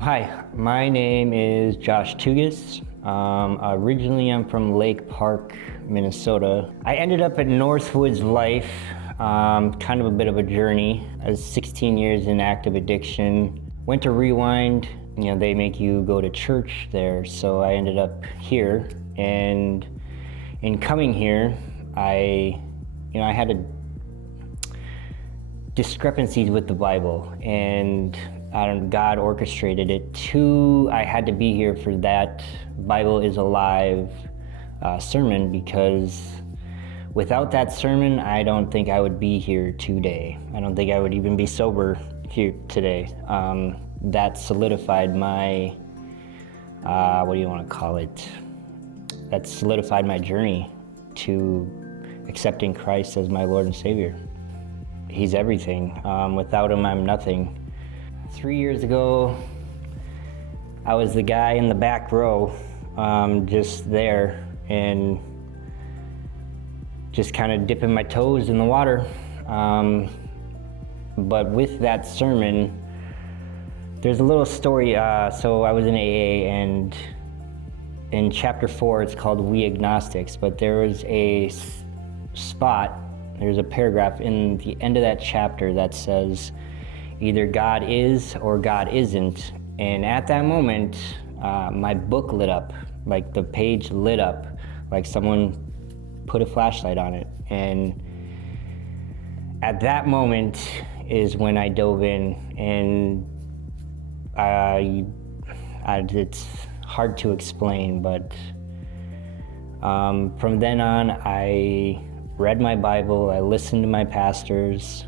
Hi, my name is Josh Tugas. Originally, I'm from Lake Park, Minnesota. I ended up at Northwoods Life, kind of a bit of a journey. I was 16 years in active addiction. Went to Rewind. They make you go to church there, so I ended up here. And in coming here, I had discrepancies with the Bible, and God orchestrated it. I had to be here for that Bible is Alive sermon, because without that sermon, I don't think I would be here today. I don't think I would even be sober here today. That solidified my, what do you want to call it? That solidified my journey to accepting Christ as my Lord and Savior. He's everything. Without him, I'm nothing. 3 years ago, I was the guy in the back row, just there and just kind of dipping my toes in the water. But with that sermon, there's a little story. So I was in AA, and in chapter 4, it's called We Agnostics, but there was a spot, there's a paragraph in the end of that chapter that says, either God is or God isn't. And at that moment, my book lit up, like the page lit up, like someone put a flashlight on it. And at that moment is when I dove in, and it's hard to explain, but from then on, I read my Bible, I listened to my pastors,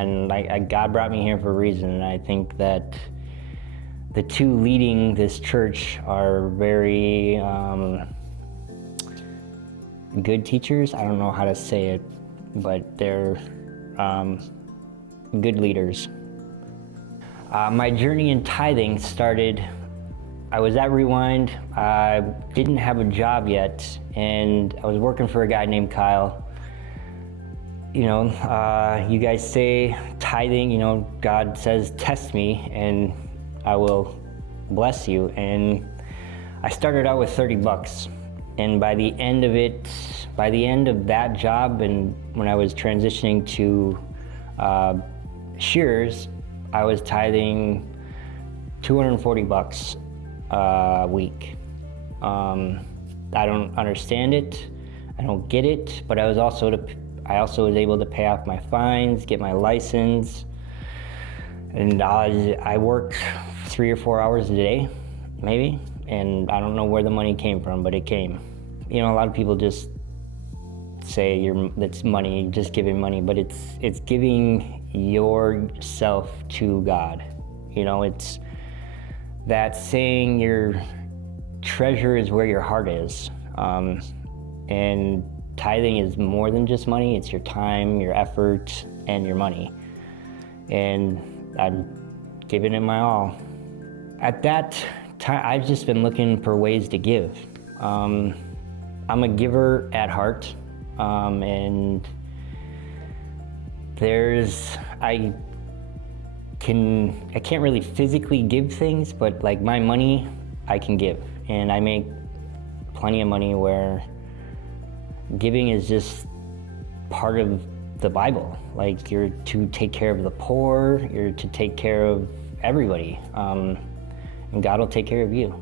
and God brought me here for a reason, and I think that the two leading this church are very good teachers. I don't know how to say it, but they're good leaders. My journey in tithing started, I was at Rewind. I didn't have a job yet, and I was working for a guy named Kyle. You guys say tithing, God says, test me and I will bless you. And I started out with $30. And by the end of that job, and when I was transitioning to shears, I was tithing $240 a week. I don't understand it. I don't get it, but I also was able to pay off my fines, get my license, and I worked 3 or 4 hours a day, maybe, and I don't know where the money came from, but it came. A lot of people just say that's money, just giving money, but it's giving yourself to God. It's that saying, your treasure is where your heart is, and tithing is more than just money. It's your time, your effort, and your money. And I'm giving it my all. At that time, I've just been looking for ways to give. I'm a giver at heart, and I can't really physically give things, but like my money, I can give. And I make plenty of money where giving is just part of the Bible. Like, you're to take care of the poor, you're to take care of everybody, and God will take care of you.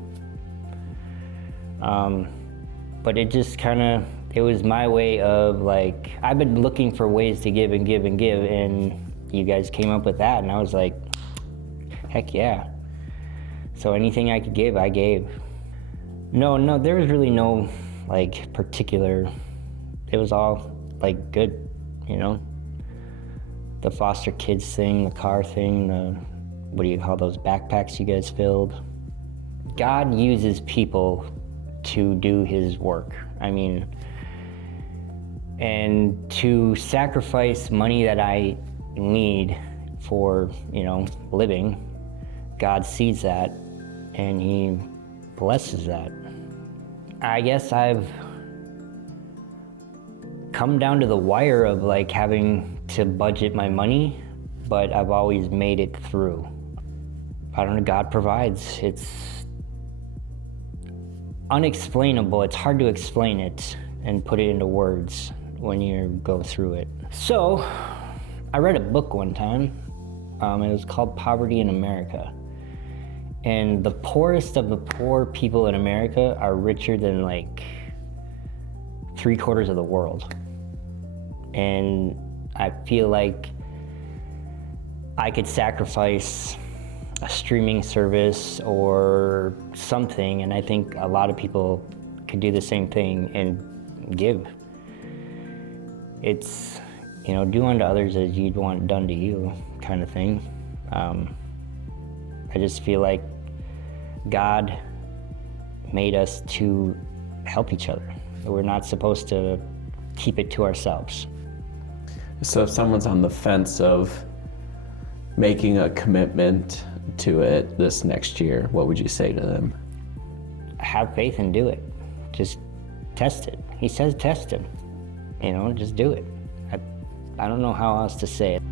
But it just it was my way of, like, I've been looking for ways to give and give and give, and you guys came up with that, and I was like, heck yeah. So anything I could give, I gave. No, there was really no, like, particular. It was all, like, good, the foster kids thing, the car thing, what do you call those backpacks you guys filled? God uses people to do his work. And to sacrifice money that I need for, living, God sees that and he blesses that. I guess I've come down to the wire of, like, having to budget my money, but I've always made it through. I don't know, God provides. It's unexplainable. It's hard to explain it and put it into words when you go through it. So I read a book one time. It was called Poverty in America. And the poorest of the poor people in America are richer than like 3/4 of the world. And I feel like I could sacrifice a streaming service or something, and I think a lot of people could do the same thing and give. It's, you know, do unto others as you'd want done to you kind of thing. I just feel like God made us to help each other. We're not supposed to keep it to ourselves. So if someone's on the fence of making a commitment to it this next year, what would you say to them? Have faith and do it. Just test it. He says test him. You know, just do it. I don't know how else to say it.